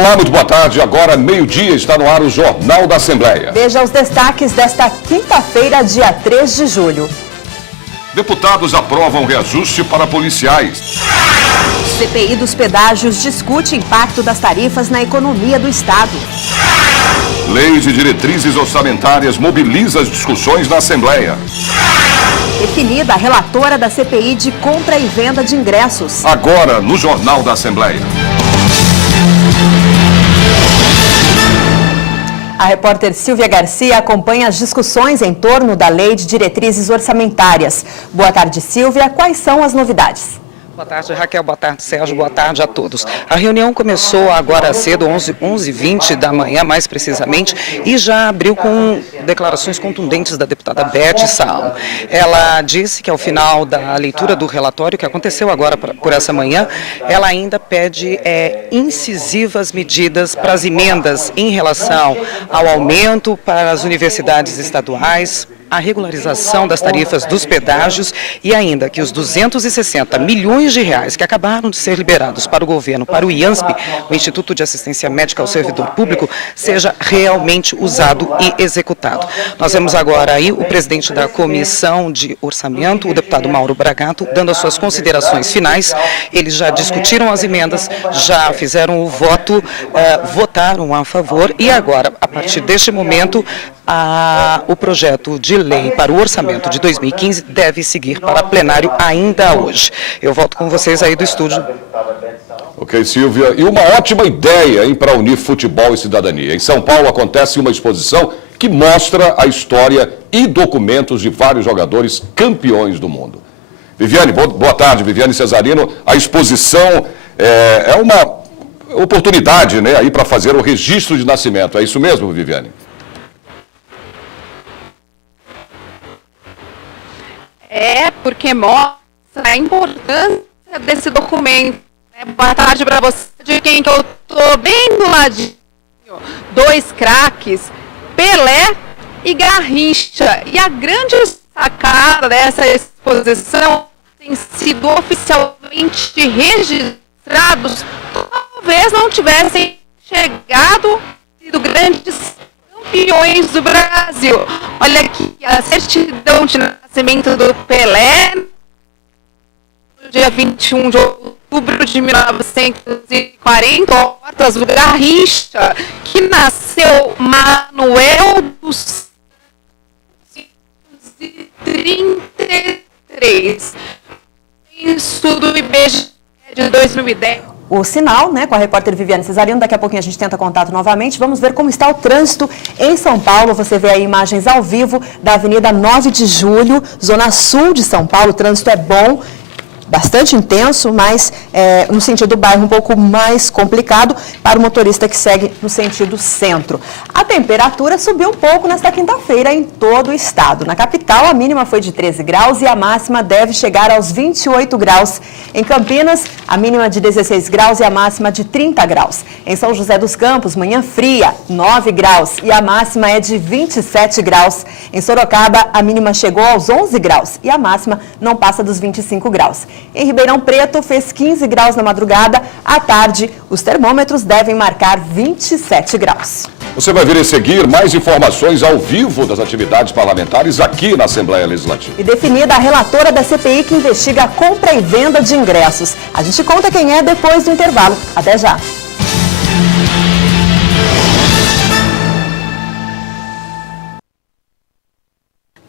Olá, muito boa tarde. Agora, meio-dia, está no ar o Jornal da Assembleia. Veja os destaques desta quinta-feira, dia 3 de julho. Deputados aprovam reajuste para policiais. CPI dos pedágios discute impacto das tarifas na economia do Estado. Lei de diretrizes orçamentárias mobiliza as discussões na Assembleia. Definida a relatora da CPI de compra e venda de ingressos. Agora, no Jornal da Assembleia. A repórter Silvia Garcia acompanha as discussões em torno da Lei de Diretrizes Orçamentárias. Boa tarde, Silvia. Quais são as novidades? Boa tarde, Raquel. Boa tarde, Sérgio. Boa tarde a todos. A reunião começou agora cedo, 11h20 da manhã, mais precisamente, e já abriu com declarações contundentes da deputada Beth Saal. Ela disse que ao final da leitura do relatório, que aconteceu agora por essa manhã, ela ainda pede incisivas medidas para as emendas em relação ao aumento para as universidades estaduais, a regularização das tarifas dos pedágios e ainda que os 260 milhões de reais que acabaram de ser liberados para o governo, para o IANSP, o Instituto de Assistência Médica ao Servidor Público, seja realmente usado e executado. Nós vemos agora aí o presidente da Comissão de Orçamento, o deputado Mauro Bragato, dando as suas considerações finais. Eles já discutiram as emendas, já fizeram o voto, votaram a favor e agora, a partir deste momento, o projeto de lei para o orçamento de 2015 deve seguir para plenário ainda hoje. Eu volto com vocês aí do estúdio. Ok, Silvia. E uma ótima ideia para unir futebol e cidadania. Em São Paulo acontece uma exposição que mostra a história e documentos de vários jogadores campeões do mundo. Viviane, boa tarde, Viviane Cesarino. A exposição é uma oportunidade, né, aí para fazer o registro de nascimento. É isso mesmo, Viviane? Porque mostra a importância desse documento. Boa tarde para você, de quem que eu estou bem do ladinho. Dois craques, Pelé e Garrincha. E a grande sacada dessa exposição tem sido oficialmente registrados. Talvez não tivessem sido grandes campeões do Brasil. Olha aqui a certidão de nascimento do Pelé, no dia 21 de outubro de 1940, portas do Garrincha, que nasceu Manuel dos 33. Isso do IBGE de 2010. O sinal, né, com a repórter Viviane Cesarino. Daqui a pouquinho a gente tenta contato novamente. Vamos ver como está o trânsito em São Paulo. Você vê aí imagens ao vivo da Avenida 9 de Julho, zona sul de São Paulo. O trânsito é bom, bastante intenso, mas no sentido do bairro um pouco mais complicado para o motorista que segue no sentido centro. A temperatura subiu um pouco nesta quinta-feira em todo o estado. Na capital, a mínima foi de 13 graus e a máxima deve chegar aos 28 graus. Em Campinas, a mínima de 16 graus e a máxima de 30 graus. Em São José dos Campos, manhã fria, 9 graus e a máxima é de 27 graus. Em Sorocaba, a mínima chegou aos 11 graus e a máxima não passa dos 25 graus. Em Ribeirão Preto, fez 15 graus na madrugada. À tarde, os termômetros devem marcar 27 graus. Você vai ver em seguir mais informações ao vivo das atividades parlamentares aqui na Assembleia Legislativa. E definida a relatora da CPI que investiga a compra e venda de ingressos. A gente conta quem é depois do intervalo. Até já!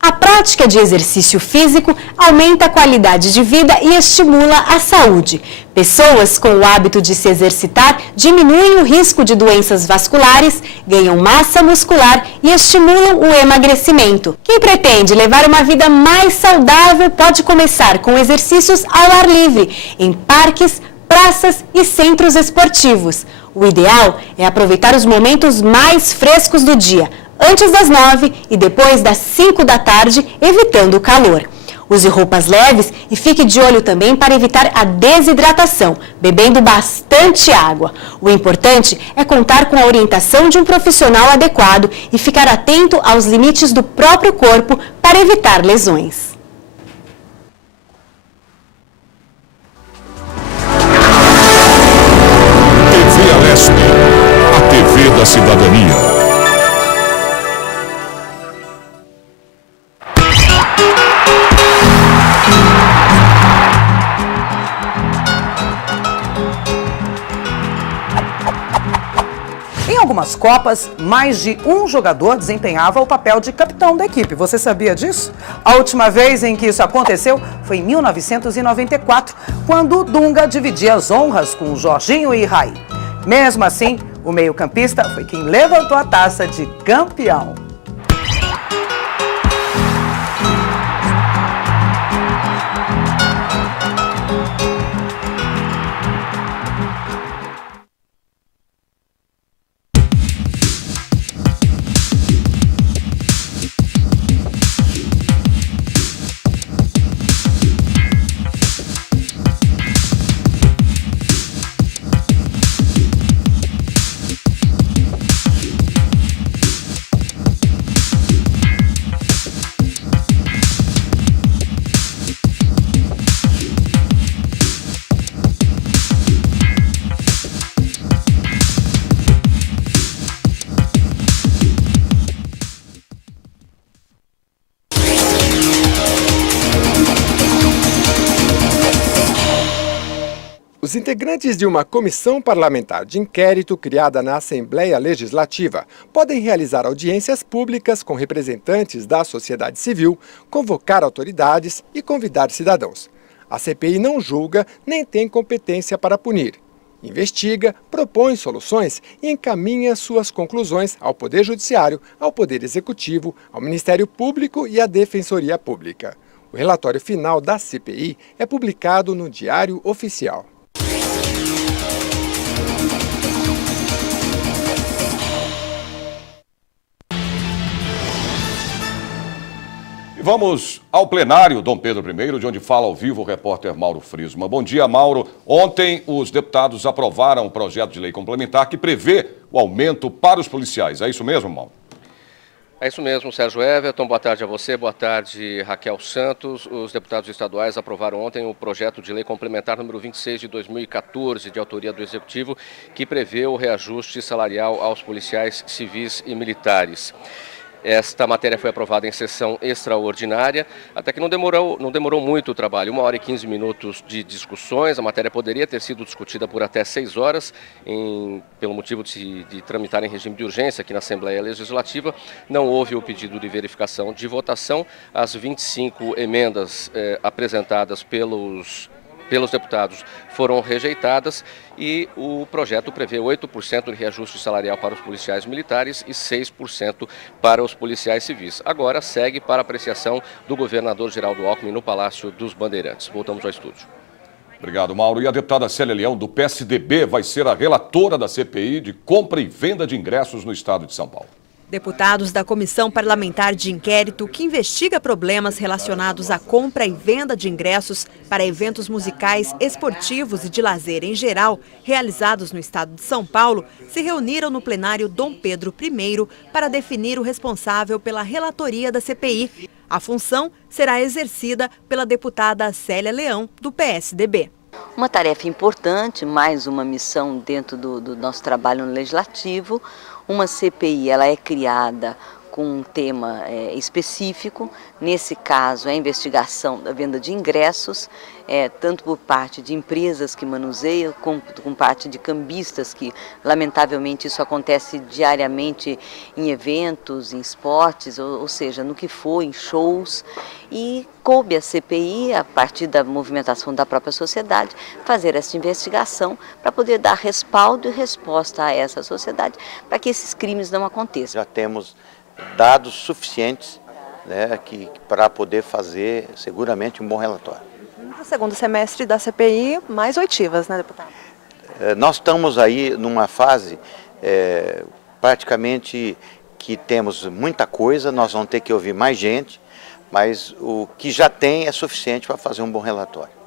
A prática de exercício físico aumenta a qualidade de vida e estimula a saúde. Pessoas com o hábito de se exercitar diminuem o risco de doenças vasculares, ganham massa muscular e estimulam o emagrecimento. Quem pretende levar uma vida mais saudável pode começar com exercícios ao ar livre, em parques, praças e centros esportivos. O ideal é aproveitar os momentos mais frescos do dia, antes das 9 e depois das 5 da tarde, evitando o calor. Use roupas leves e fique de olho também para evitar a desidratação, bebendo bastante água. O importante é contar com a orientação de um profissional adequado e ficar atento aos limites do próprio corpo para evitar lesões. TV Alesp. últimas Copas, mais de um jogador desempenhava o papel de capitão da equipe. Você sabia disso? A última vez em que isso aconteceu foi em 1994, quando Dunga dividia as honras com Jorginho e Raí. Mesmo assim, o meio-campista foi quem levantou a taça de campeão. Os integrantes de uma comissão parlamentar de inquérito criada na Assembleia Legislativa podem realizar audiências públicas com representantes da sociedade civil, convocar autoridades e convidar cidadãos. A CPI não julga nem tem competência para punir. Investiga, propõe soluções e encaminha suas conclusões ao Poder Judiciário, ao Poder Executivo, ao Ministério Público e à Defensoria Pública. O relatório final da CPI é publicado no Diário Oficial. E vamos ao plenário Dom Pedro I, de onde fala ao vivo o repórter Mauro Frisman. Bom dia, Mauro. Ontem os deputados aprovaram um projeto de lei complementar que prevê o aumento para os policiais. É isso mesmo, Mauro? É isso mesmo, Sérgio Everton. Boa tarde a você, boa tarde, Raquel Santos. Os deputados estaduais aprovaram ontem o projeto de lei complementar número 26 de 2014, de autoria do Executivo, que prevê o reajuste salarial aos policiais civis e militares. Esta matéria foi aprovada em sessão extraordinária, até que não demorou muito o trabalho, 1 hora e 15 minutos de discussões. A matéria poderia ter sido discutida por até 6 horas, pelo motivo de tramitar em regime de urgência aqui na Assembleia Legislativa. Não houve o pedido de verificação de votação. As 25 emendas apresentadas pelos deputados foram rejeitadas e o projeto prevê 8% de reajuste salarial para os policiais militares e 6% para os policiais civis. Agora segue para apreciação do governador Geraldo Alckmin no Palácio dos Bandeirantes. Voltamos ao estúdio. Obrigado, Mauro. E a deputada Célia Leão, do PSDB, vai ser a relatora da CPI de compra e venda de ingressos no estado de São Paulo. Deputados da Comissão Parlamentar de Inquérito, que investiga problemas relacionados à compra e venda de ingressos para eventos musicais, esportivos e de lazer em geral, realizados no estado de São Paulo, se reuniram no plenário Dom Pedro I para definir o responsável pela relatoria da CPI. A função será exercida pela deputada Célia Leão, do PSDB. Uma tarefa importante, mais uma missão dentro do nosso trabalho no Legislativo. Uma CPI ela é criada com um tema específico, nesse caso é a investigação da venda de ingressos, tanto por parte de empresas que manuseiam, como por parte de cambistas, que lamentavelmente isso acontece diariamente em eventos, em esportes, ou seja, no que for, em shows. E coube a CPI, a partir da movimentação da própria sociedade, fazer essa investigação para poder dar respaldo e resposta a essa sociedade para que esses crimes não aconteçam. Já temos dados suficientes, né, para poder fazer seguramente um bom relatório. No segundo semestre da CPI, mais oitivas, né, deputado? Nós estamos aí numa fase praticamente que temos muita coisa, nós vamos ter que ouvir mais gente, mas o que já tem é suficiente para fazer um bom relatório.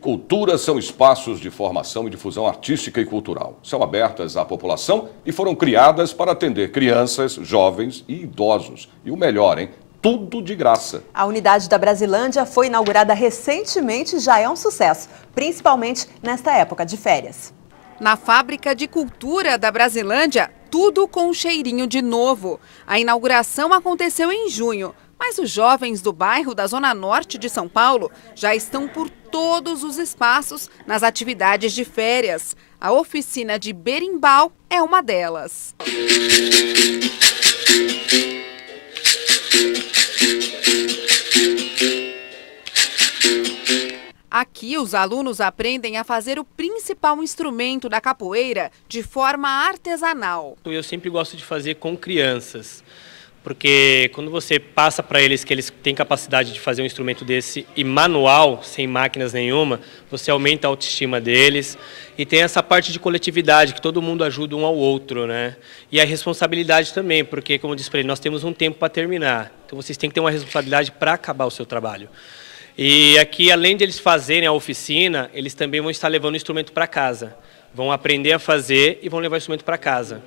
Cultura são espaços de formação e difusão artística e cultural. São abertas à população e foram criadas para atender crianças, jovens e idosos. E o melhor, hein? Tudo de graça. A unidade da Brasilândia foi inaugurada recentemente e já é um sucesso, principalmente nesta época de férias. Na Fábrica de Cultura da Brasilândia, tudo com um cheirinho de novo. A inauguração aconteceu em junho. Mas os jovens do bairro da Zona Norte de São Paulo já estão por todos os espaços nas atividades de férias. A oficina de berimbau é uma delas. Aqui, os alunos aprendem a fazer o principal instrumento da capoeira de forma artesanal. Eu sempre gosto de fazer com crianças, porque quando você passa para eles que eles têm capacidade de fazer um instrumento desse e manual, sem máquinas nenhuma, você aumenta a autoestima deles. E tem essa parte de coletividade, que todo mundo ajuda um ao outro, né? E a responsabilidade também, porque, como eu disse para ele, nós temos um tempo para terminar. Então, vocês têm que ter uma responsabilidade para acabar o seu trabalho. E aqui, além de eles fazerem a oficina, eles também vão estar levando o instrumento para casa. Vão aprender a fazer e vão levar o instrumento para casa.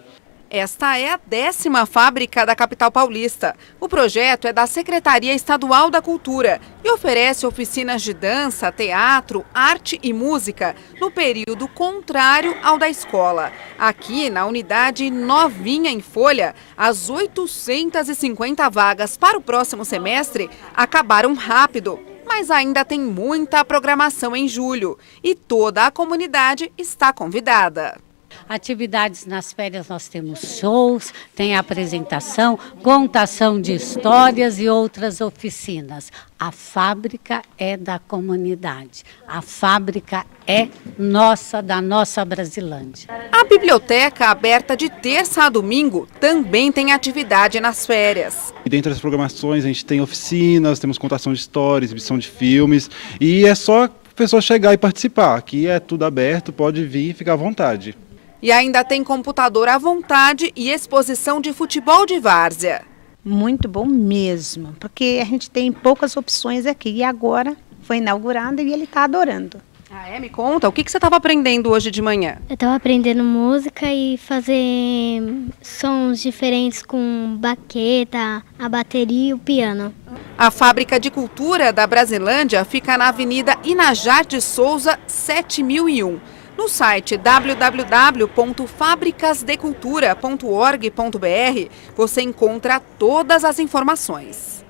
Esta é a 10ª fábrica da capital paulista. O projeto é da Secretaria Estadual da Cultura e oferece oficinas de dança, teatro, arte e música no período contrário ao da escola. Aqui, na unidade novinha em folha, as 850 vagas para o próximo semestre acabaram rápido. Mas ainda tem muita programação em julho e toda a comunidade está convidada. Atividades nas férias, nós temos shows, tem apresentação, contação de histórias e outras oficinas. A fábrica é da comunidade, a fábrica é nossa, da nossa Brasilândia. A biblioteca, aberta de terça a domingo, também tem atividade nas férias. E dentre as programações a gente tem oficinas, temos contação de histórias, exibição de filmes e é só a pessoa chegar e participar. Aqui é tudo aberto, pode vir e ficar à vontade. E ainda tem computador à vontade e exposição de futebol de várzea. Muito bom mesmo, porque a gente tem poucas opções aqui. E agora foi inaugurado e ele está adorando. Ah, é? Me conta, o que você estava aprendendo hoje de manhã? Eu estava aprendendo música e fazer sons diferentes com baqueta, a bateria e o piano. A Fábrica de Cultura da Brasilândia fica na Avenida Inajá de Souza, 7001. No site www.fabricasdecultura.org.br você encontra todas as informações.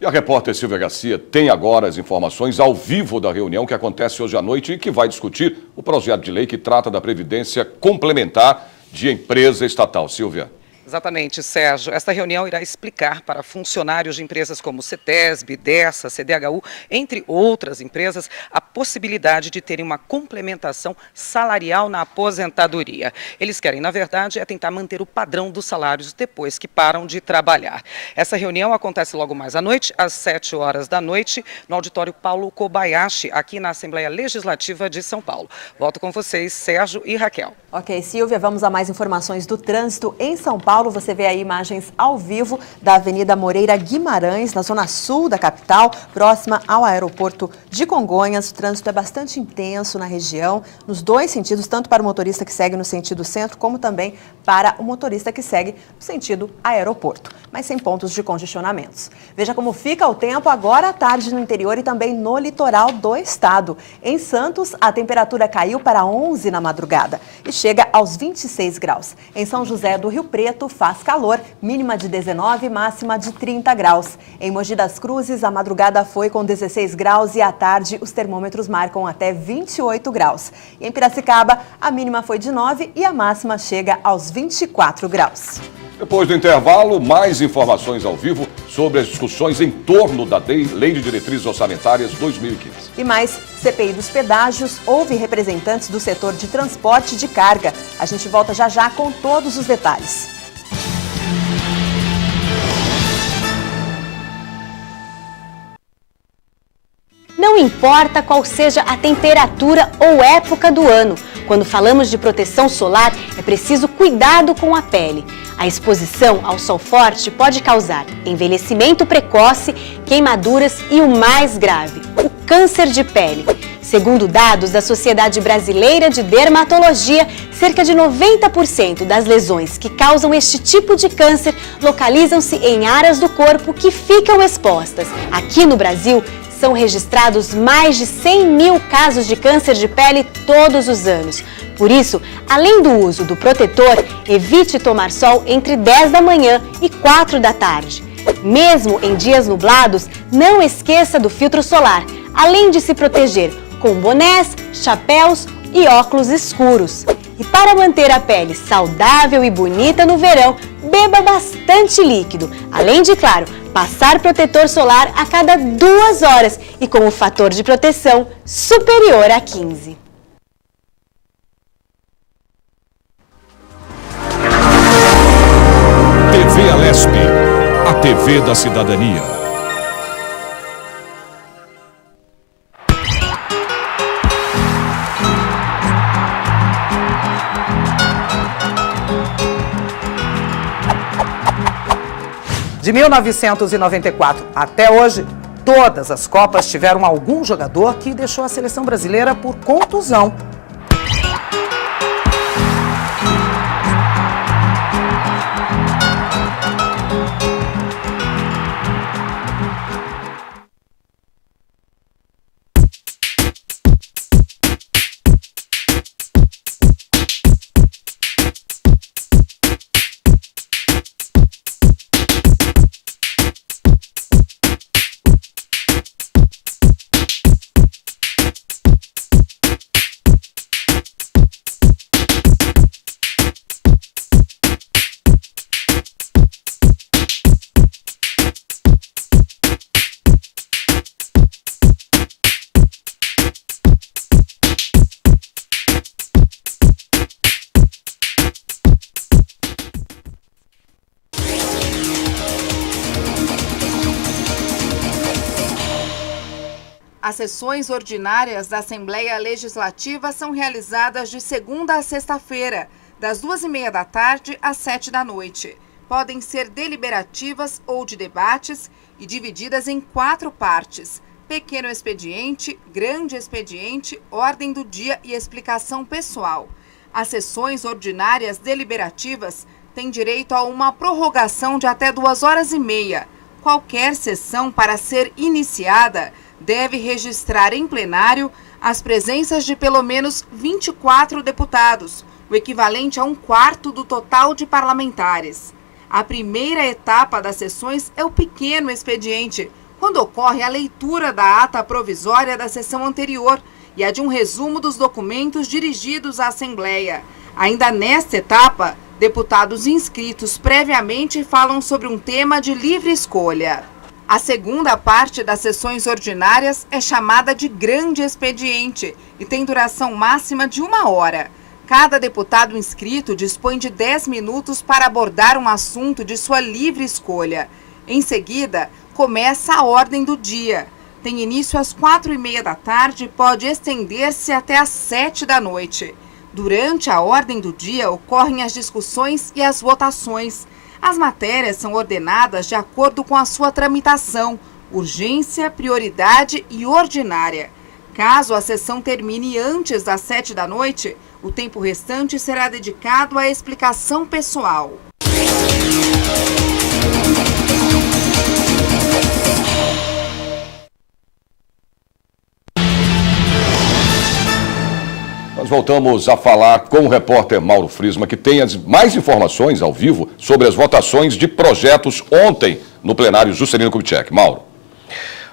E a repórter Silvia Garcia tem agora as informações ao vivo da reunião que acontece hoje à noite e que vai discutir o projeto de lei que trata da previdência complementar de empresa estatal. Silvia. Exatamente, Sérgio. Esta reunião irá explicar para funcionários de empresas como CETESB, Dessa, CDHU, entre outras empresas, a possibilidade de terem uma complementação salarial na aposentadoria. Eles querem, na verdade, tentar manter o padrão dos salários depois que param de trabalhar. Essa reunião acontece logo mais à noite, às 7 horas da noite, no auditório Paulo Kobayashi, aqui na Assembleia Legislativa de São Paulo. Volto com vocês, Sérgio e Raquel. Ok, Silvia, vamos a mais informações do trânsito em São Paulo. Você vê aí imagens ao vivo da Avenida Moreira Guimarães, na zona sul da capital, próxima ao aeroporto de Congonhas. O trânsito é bastante intenso na região, nos dois sentidos, tanto para o motorista que segue no sentido centro, como também para o motorista que segue no sentido aeroporto, mas sem pontos de congestionamentos. Veja como fica o tempo agora à tarde no interior e também no litoral do estado. Em Santos, a temperatura caiu para 11 na madrugada e chega aos 26 graus. Em São José do Rio Preto, faz calor, mínima de 19, máxima de 30 graus. Em Mogi das Cruzes, a madrugada foi com 16 graus e à tarde os termômetros marcam até 28 graus. E em Piracicaba, a mínima foi de 9 e a máxima chega aos 24 graus. Depois do intervalo, mais informações ao vivo sobre as discussões em torno da Lei de Diretrizes Orçamentárias 2015. E mais, CPI dos pedágios, houve representantes do setor de transporte de carga. A gente volta já já com todos os detalhes. Não importa qual seja a temperatura ou época do ano, quando falamos de proteção solar, é preciso cuidado com a pele. A exposição ao sol forte pode causar envelhecimento precoce, queimaduras e o mais grave, o câncer de pele. Segundo dados da Sociedade Brasileira de Dermatologia, cerca de 90% das lesões que causam este tipo de câncer localizam-se em áreas do corpo que ficam expostas. Aqui no Brasil, são registrados mais de 100 mil casos de câncer de pele todos os anos. Por isso, além do uso do protetor, evite tomar sol entre 10 da manhã e 4 da tarde. Mesmo em dias nublados, não esqueça do filtro solar, além de se proteger com bonés, chapéus e óculos escuros. E para manter a pele saudável e bonita no verão, beba bastante líquido, além de, claro, passar protetor solar a cada 2 horas e com o fator de proteção superior a 15. TV Alesp, a TV da cidadania. De 1994 até hoje, todas as Copas tiveram algum jogador que deixou a seleção brasileira por contusão. As sessões ordinárias da Assembleia Legislativa são realizadas de segunda a sexta-feira, das 2h30 da tarde às 7 da noite. Podem ser deliberativas ou de debates e divididas em 4 partes: pequeno expediente, grande expediente, ordem do dia e explicação pessoal. As sessões ordinárias deliberativas têm direito a uma prorrogação de até 2h30. Qualquer sessão para ser iniciada deve registrar em plenário as presenças de pelo menos 24 deputados, o equivalente a 1/4 do total de parlamentares. A primeira etapa das sessões é o pequeno expediente, quando ocorre a leitura da ata provisória da sessão anterior e a de um resumo dos documentos dirigidos à Assembleia. Ainda nesta etapa, deputados inscritos previamente falam sobre um tema de livre escolha. A segunda parte das sessões ordinárias é chamada de grande expediente e tem duração máxima de 1 hora. Cada deputado inscrito dispõe de 10 minutos para abordar um assunto de sua livre escolha. Em seguida, começa a ordem do dia. Tem início às 4h30 da tarde e pode estender-se até às 7 da noite. Durante a ordem do dia, ocorrem as discussões e as votações. As matérias são ordenadas de acordo com a sua tramitação, urgência, prioridade e ordinária. Caso a sessão termine antes das 7 da noite, o tempo restante será dedicado à explicação pessoal. Nós voltamos a falar com o repórter Mauro Friesman, que tem mais informações ao vivo sobre as votações de projetos ontem no plenário Juscelino Kubitschek. Mauro.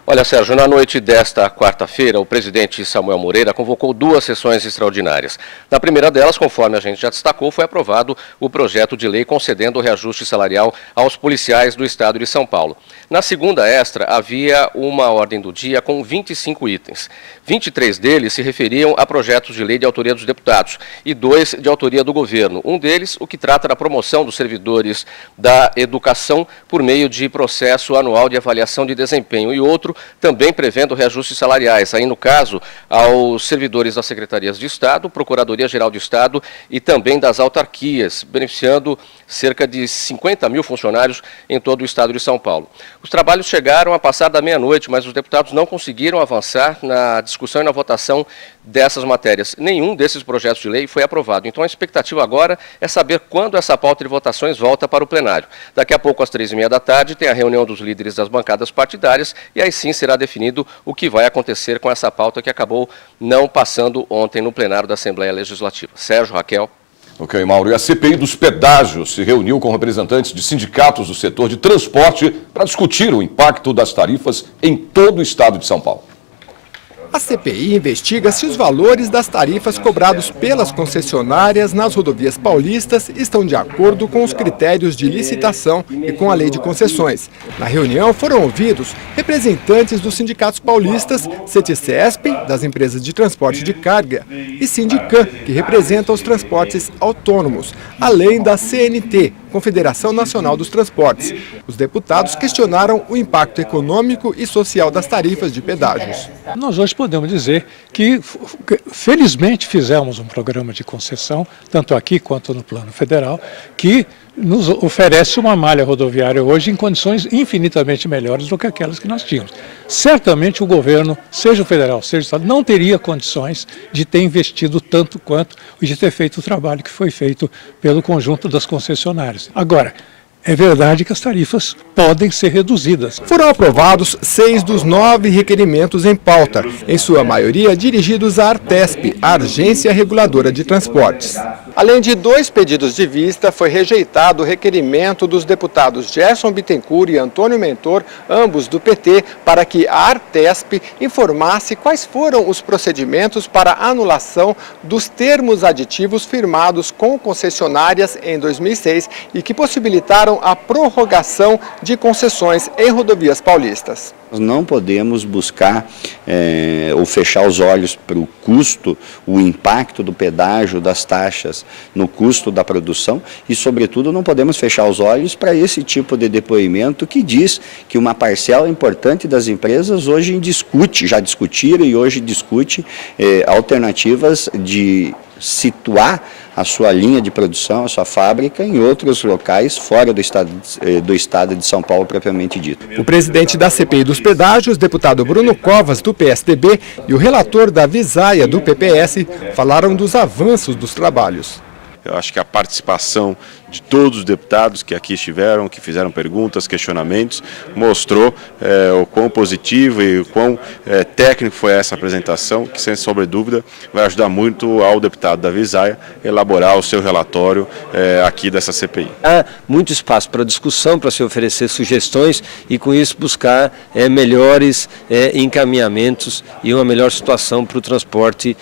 Olha, Sérgio, na noite desta quarta-feira, o presidente Samuel Moreira convocou 2 sessões extraordinárias. Na primeira delas, conforme a gente já destacou, foi aprovado o projeto de lei concedendo o reajuste salarial aos policiais do estado de São Paulo. Na segunda extra, havia uma ordem do dia com 25 itens. 23 deles se referiam a projetos de lei de autoria dos deputados e 2 de autoria do governo. Um deles, o que trata da promoção dos servidores da educação por meio de processo anual de avaliação de desempenho, e outro também prevendo reajustes salariais, aí no caso aos servidores das secretarias de Estado, Procuradoria-Geral de Estado e também das autarquias, beneficiando cerca de 50 mil funcionários em todo o estado de São Paulo. Os trabalhos chegaram a passar da meia-noite, mas os deputados não conseguiram avançar na discussão e na votação dessas matérias. Nenhum desses projetos de lei foi aprovado. Então a expectativa agora é saber quando essa pauta de votações volta para o plenário. Daqui a pouco, às 3h30 da tarde, tem a reunião dos líderes das bancadas partidárias e aí sim será definido o que vai acontecer com essa pauta que acabou não passando ontem no plenário da Assembleia Legislativa. Sérgio, Raquel. Ok, Mauro. E a CPI dos pedágios se reuniu com representantes de sindicatos do setor de transporte para discutir o impacto das tarifas em todo o estado de São Paulo. A CPI investiga se os valores das tarifas cobrados pelas concessionárias nas rodovias paulistas estão de acordo com os critérios de licitação e com a lei de concessões. Na reunião foram ouvidos representantes dos sindicatos paulistas, CETICESP, das empresas de transporte de carga, e Sindicam, que representa os transportes autônomos, além da CNT, Confederação Nacional dos Transportes. Os deputados questionaram o impacto econômico e social das tarifas de pedágios. Nós hoje podemos dizer que, felizmente, fizemos um programa de concessão, tanto aqui quanto no plano federal, que nos oferece uma malha rodoviária hoje em condições infinitamente melhores do que aquelas que nós tínhamos. Certamente o governo, seja o federal, seja o estado, não teria condições de ter investido tanto quanto e de ter feito o trabalho que foi feito pelo conjunto das concessionárias. Agora, é verdade que as tarifas podem ser reduzidas. Foram aprovados 6 dos 9 requerimentos em pauta, em sua maioria dirigidos à Artesp, a Agência Reguladora de Transportes. Além de 2 pedidos de vista, foi rejeitado o requerimento dos deputados Gerson Bittencourt e Antônio Mentor, ambos do PT, para que a Artesp informasse quais foram os procedimentos para a anulação dos termos aditivos firmados com concessionárias em 2006 e que possibilitaram a prorrogação de concessões em rodovias paulistas. Nós não podemos buscar ou fechar os olhos para o custo, o impacto do pedágio, das taxas no custo da produção e, sobretudo, não podemos fechar os olhos para esse tipo de depoimento que diz que uma parcela importante das empresas hoje já discutiram e hoje discute alternativas de situar a sua linha de produção, a sua fábrica em outros locais fora do estado de São Paulo propriamente dito. O presidente da CPI dos pedágios, deputado Bruno Covas, do PSDB, e o relator da Visaia, do PPS, falaram dos avanços dos trabalhos. Eu acho que a participação de todos os deputados que aqui estiveram, que fizeram perguntas, questionamentos, mostrou o quão positivo e o quão técnico foi essa apresentação, que sem sombra de dúvida vai ajudar muito ao deputado da Visaia elaborar o seu relatório aqui dessa CPI. Há muito espaço para discussão, para se oferecer sugestões e com isso buscar melhores encaminhamentos e uma melhor situação para o transporte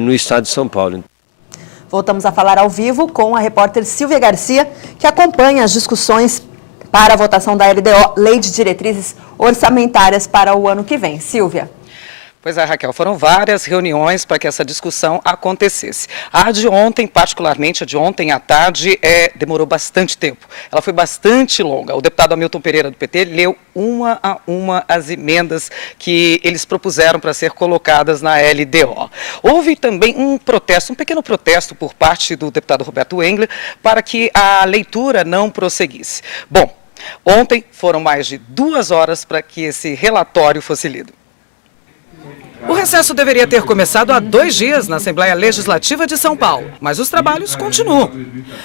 no estado de São Paulo. Voltamos a falar ao vivo com a repórter Silvia Garcia, que acompanha as discussões para a votação da LDO, Lei de Diretrizes Orçamentárias para o ano que vem. Silvia. Pois é, Raquel, foram várias reuniões para que essa discussão acontecesse. A de ontem, particularmente a de ontem à tarde, demorou bastante tempo. Ela foi bastante longa. O deputado Hamilton Pereira, do PT, leu uma a uma as emendas que eles propuseram para ser colocadas na LDO. Houve também um pequeno protesto por parte do deputado Roberto Engler para que a leitura não prosseguisse. Bom, ontem foram mais de 2 horas para que esse relatório fosse lido. O recesso deveria ter começado há 2 dias na Assembleia Legislativa de São Paulo, mas os trabalhos continuam.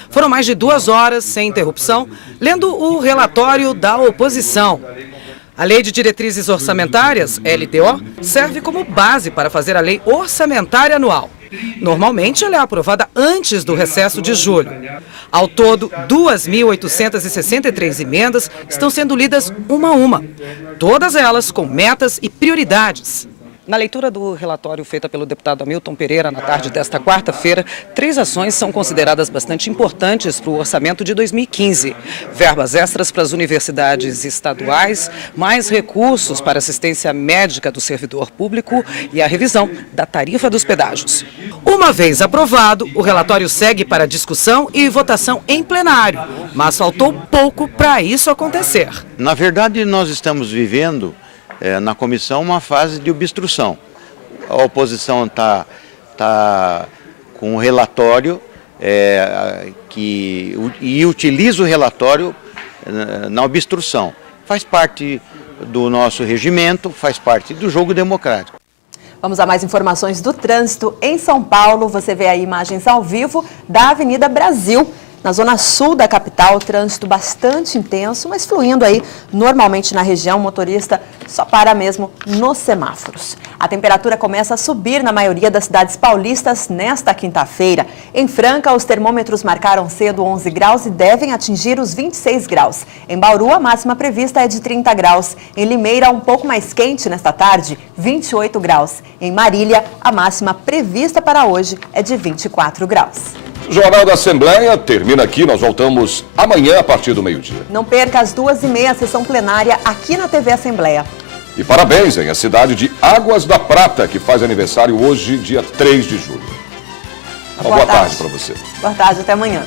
Foram mais de 2 horas, sem interrupção, lendo o relatório da oposição. A Lei de Diretrizes Orçamentárias, LDO, serve como base para fazer a Lei Orçamentária Anual. Normalmente, ela é aprovada antes do recesso de julho. Ao todo, 2.863 emendas estão sendo lidas uma a uma, todas elas com metas e prioridades. Na leitura do relatório feita pelo deputado Hamilton Pereira na tarde desta quarta-feira, 3 ações são consideradas bastante importantes para o orçamento de 2015. Verbas extras para as universidades estaduais, mais recursos para assistência médica do servidor público e a revisão da tarifa dos pedágios. Uma vez aprovado, o relatório segue para discussão e votação em plenário, mas faltou pouco para isso acontecer. Na verdade, nós estamos vivendo na comissão uma fase de obstrução. A oposição está com o relatório e utiliza o relatório na obstrução. Faz parte do nosso regimento, faz parte do jogo democrático. Vamos a mais informações do trânsito em São Paulo. Você vê aí imagens ao vivo da Avenida Brasil. Na zona sul da capital, trânsito bastante intenso, mas fluindo aí normalmente na região. O motorista só para mesmo nos semáforos. A temperatura começa a subir na maioria das cidades paulistas nesta quinta-feira. Em Franca, os termômetros marcaram cedo 11 graus e devem atingir os 26 graus. Em Bauru, a máxima prevista é de 30 graus. Em Limeira, um pouco mais quente nesta tarde, 28 graus. Em Marília, a máxima prevista para hoje é de 24 graus. O Jornal da Assembleia termina aqui. Nós voltamos amanhã a partir do meio-dia. Não perca às 2h30 a sessão plenária aqui na TV Assembleia. E parabéns, hein? A cidade de Águas da Prata, que faz aniversário hoje, dia 3 de julho. Uma boa tarde para você. Boa tarde, até amanhã.